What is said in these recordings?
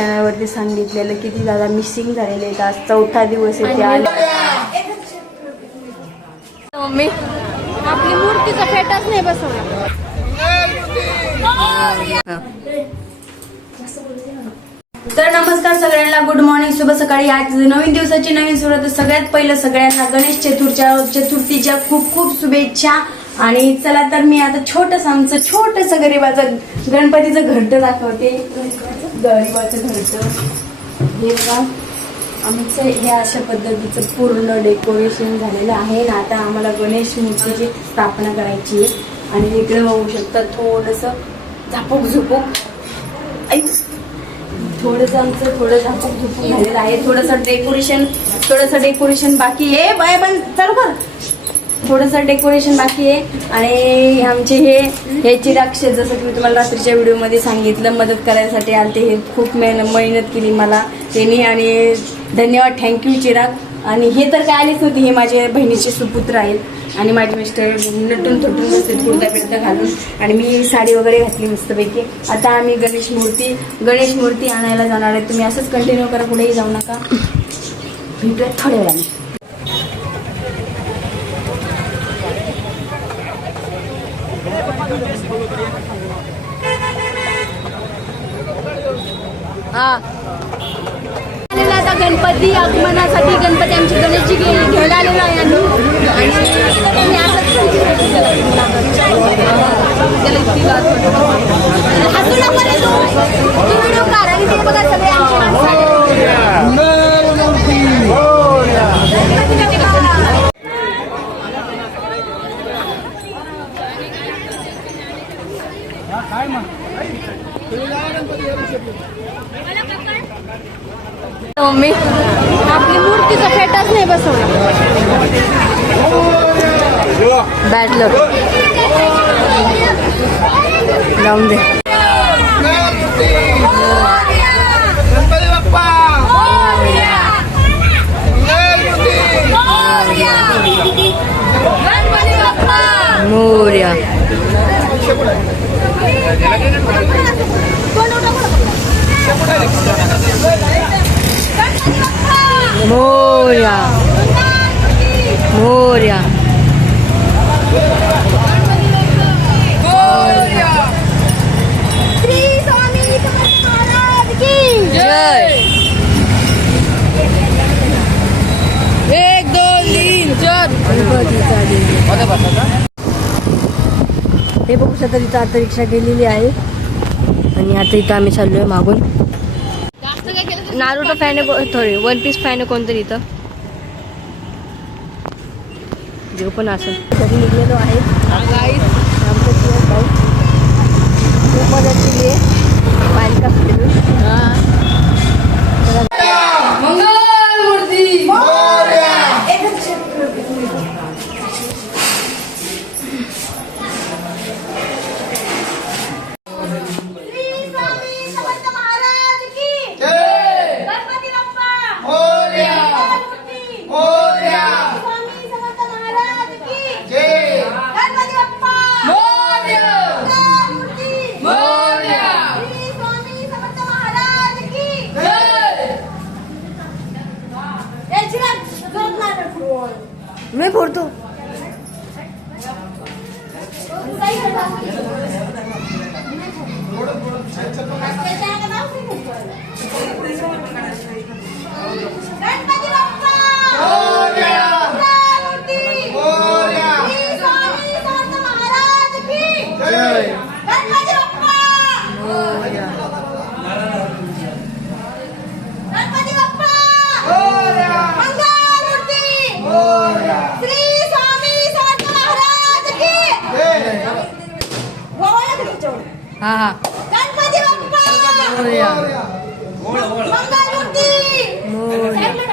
चॅनलवरती सांगितलेलं किती दादा मिसिंग झालेले आहेत आज चौथा दिवस आहे ते आले. मम्मी आपली मूर्तीचा फेटाच नाही बसवला तर नमस्कार सगळ्यांना गुड मॉर्निंग शुभ सकाळी. आज नवीन दिवसाची नवीन सुरुवात. सगळ्यात पहिलं सगळ्यांना गणेश चतुर्थीच्या चतुर्थीच्या खूप खूप शुभेच्छा. आणि चला तर मी आता छोटस आमचं छोटस गरीबाचं गणपतीचं घरट दाखवते. गरीबाचं घरट. हे बघा आमचं हे अशा पद्धतीचं पूर्ण डेकोरेशन झालेलं आहे. ना आता आम्हाला गणेश मूर्तीची स्थापना करायची आहे. आणि इकडे बघू शकता थोडंसं झापूक झुपूक ऐक थोडंसं आमचं थोडं झापूक झुपूक झालेलं आहे. थोडंसं डेकोरेशन थोडंसं डेकोरेशन बाकी आहे. बाय पण चल कर. थोडंसं डेकोरेशन बाकी आहे. आणि आमचे हे हे चिराक्ष जसं की मी तुम्हाला रात्रीच्या व्हिडिओमध्ये सांगितलं मदत करायसाठी आलते. हे खूप मेहन मेहनत केली मला त्यांनी. आणि धन्यवाद थँक्यू चिराग. आणि हे तर काय आलेच नव्हते हे माझे बहिणीचे सुपुत्र आहेत. आणि माझे मिस्टर नटून थटून बसते कुर्ता बिर्ता घालून. आणि मी साडी वगैरे घातली मस्तपैकी. आता आम्ही गणेश मूर्ती गणेश मूर्ती आणायला जाणार आहे. तुम्ही असंच कंटिन्यू करा कुठेही जाऊ नका. भेटूया थोड्या वेळाने. आलेला आता गणपती आगमनासाठी गणपती आमची गणेशजी घ्यायला आलेलो आहे आम्ही. आणि असंच त्याला इतकी हसू नका रे तू. तू काढ आणि ते बघा सगळे आमची माणसं आहेत. गणपती बाप्पा. मम्मी आपली मूर्तीचा फेटाच नाही बसवला. बॅटल लावून दे गणपती बाप्पा गणपती बाप्पा मोर्या मोर्या मोर्या श्री स्वामी समर्थ महाराज की जय एक दोन तीन चार. हे बघू शकता तिथं आता रिक्षा गेलेली आहे. आणि आता इथं आम्ही चाललोय मागून. नारुटो फॅन थोडी वन पीस फॅन कोणतरी इथं. जे पण असेल. घरी निघलेलो आहे. आमचं भाऊ. खूप मदत केली आहे. फिरून श्री स्वामी समर्थ महाराज की जय गणपती बाप्पा मोरया मंगलमूर्ती. मोरया स्वामी समर्थ महाराज की जय गणपती बाप्पा मोरया मंगलमूर्ती. मोरया श्री स्वामी समर्थ महाराज की जय ए, चिराग, जोरात मार फोन. मी फोडतो काही हटा. त्याच्या अंगात नाव नाही घेतलं. गणपती बाप्पा मोरया मंगलमूर्ती. मोरया श्री स्वामी समर्थ महाराज की जय गणपती बाप्पा गणपती बाप्पा मोरया मंगलमूर्ती मोरया श्री स्वामी समर्थ महाराज की जय गोवाला किती चोर? हा. हा गणपती बाप्पा! मोरया मोरया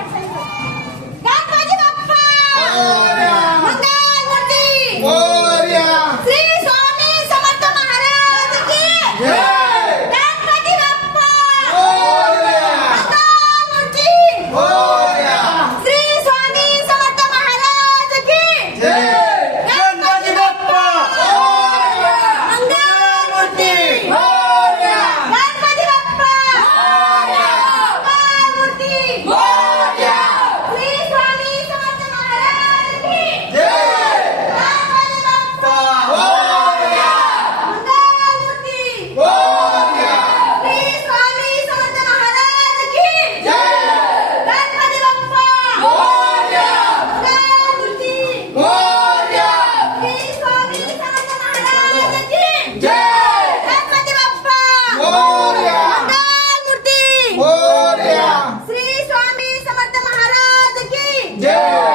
Yeah.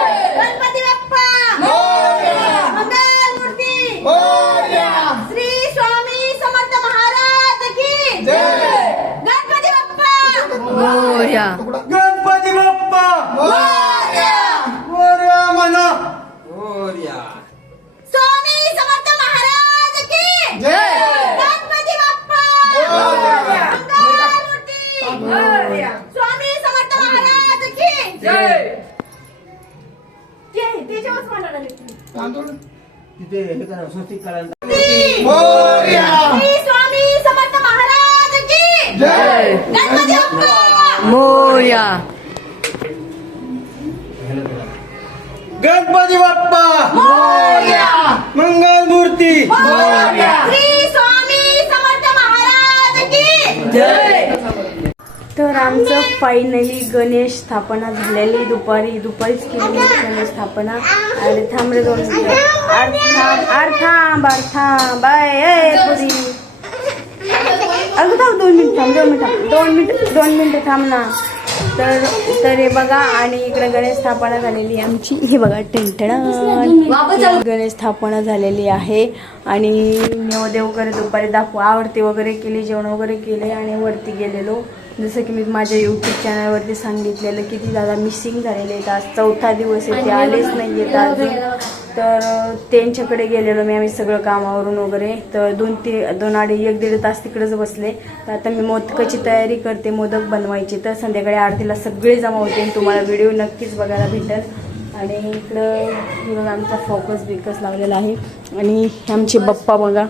त्याच्यावरच म्हणायला लागले. मोरया श्री स्वामी समर्थ महाराज की जय गणपती बाप्पा मोर्या गणपती बाप्पा मंगल मूर्ती तर आमचं फायनली गणेश स्थापना झालेली. दुपारी दुपारीच केली गणेश स्थापना. आणि थांब रे दोन आर थांब आर थांब आर थांब. बाय ए पुरी. अगं थांब दोन मिनिट थांब दोन मिनिट थांब दोन मिनिट दोन मिनिटं थांब ना. तर तर हे बघा आणि इकडे गणेश स्थापना झालेली आहे. आमची हे बघा टेंटणा गणेश स्थापना झालेली आहे. आणि नैवेद्य वगैरे दुपारी दाखव आरती वगैरे केली जेवण वगैरे केले आणि वरती गेलेलो. जसं की मी माझ्या यूट्यूब चॅनलवरती सांगितलेलं किती दादा मिसिंग झालेले आहेत आज चौथा दिवस आहे ते आलेच नाही आहेत अजून. तर त्यांच्याकडे गेलेलो मी आम्ही सगळं कामावरून वगैरे. तर दोन ते दोन अडी एक दीड तास तिकडेच बसले. तर आता मी मोदकाची तयारी करते मोदक बनवायची. तर संध्याकाळी आरतीला सगळे जमा होते तुम्हाला व्हिडिओ नक्कीच बघायला भेटेल. आणि इकडं बघा आमचा फोकस बिकस लावलेला आहे. आणि आमचे बप्पा बघा.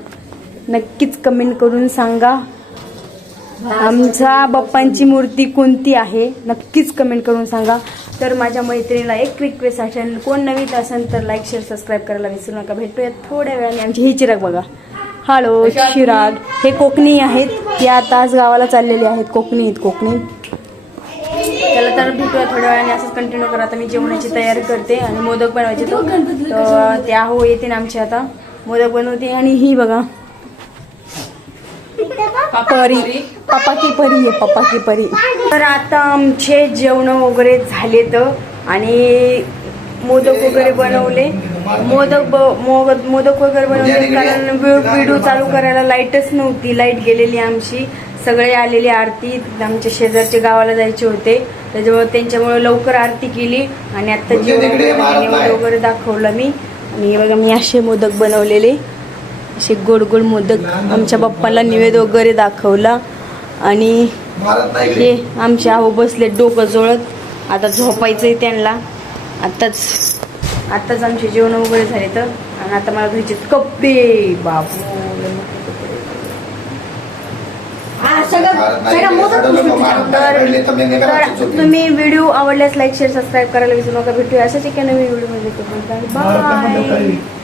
नक्कीच कमेंट करून सांगा आमच्या बप्पांची मूर्ती कोणती आहे? नक्कीच कमेंट करून सांगा. तर माझ्या मैत्रिणीला एक रिक्वेस्ट असेल कोण नवीन असेल तर लाईक शेअर सबस्क्राईब करायला विसरू नका. भेटूया थोड्या वेळाने. आमची ही चिराग बघा. हॅलो चिराग. हे कोकणी आहेत. ते आता आज गावाला चाललेले आहेत. कोकणी आहेत कोकणी. त्याला तर भेटूया थोड्या वेळाने. असंच कंटिन्यू करा. आता मी जेवणाची तयारी करते आणि मोदक बनवायचे तो. त्या हो येते ना आमचे आता. मोदक बनवते आणि ही बघा. परी पप्पा की परी आहे पप्पा की परी. तर आता आमचे जेवण वगैरे झालेत आणि मोदक वगैरे बनवले. मोदक ब- मोग- मोदक वगैरे बनवले कारण व्हिडिओ चालू करायला लाईटच नव्हती लाइट गेलेली आमची. सगळे आलेली आरती आमच्या शेजारच्या गावाला जायचे होते. त्याच्यामुळे त्यांच्यामुळे लवकर आरती केली आणि आता जेवण वगैरे दाखवलं मी. आणि बघा मी असे मोदक बनवलेले. असे गोड गोड मोदक आमच्या बाप्पाला निवेद वगैरे दाखवला. आणि हे आमचे आहो बसले डोकं जोळत. आता झोपायचंय त्यांना. आताच आताच आमचे जेवण वगैरे झाले तर. आणि आता मला घ्यायचे कप्पे बाबू तर तर तुम्ही व्हिडिओ आवडल्यास लाईक शेअर सबस्क्राईब करायला विसरू नका. भेटूया. अशाच एका नवीन व्हिडिओमध्ये बाय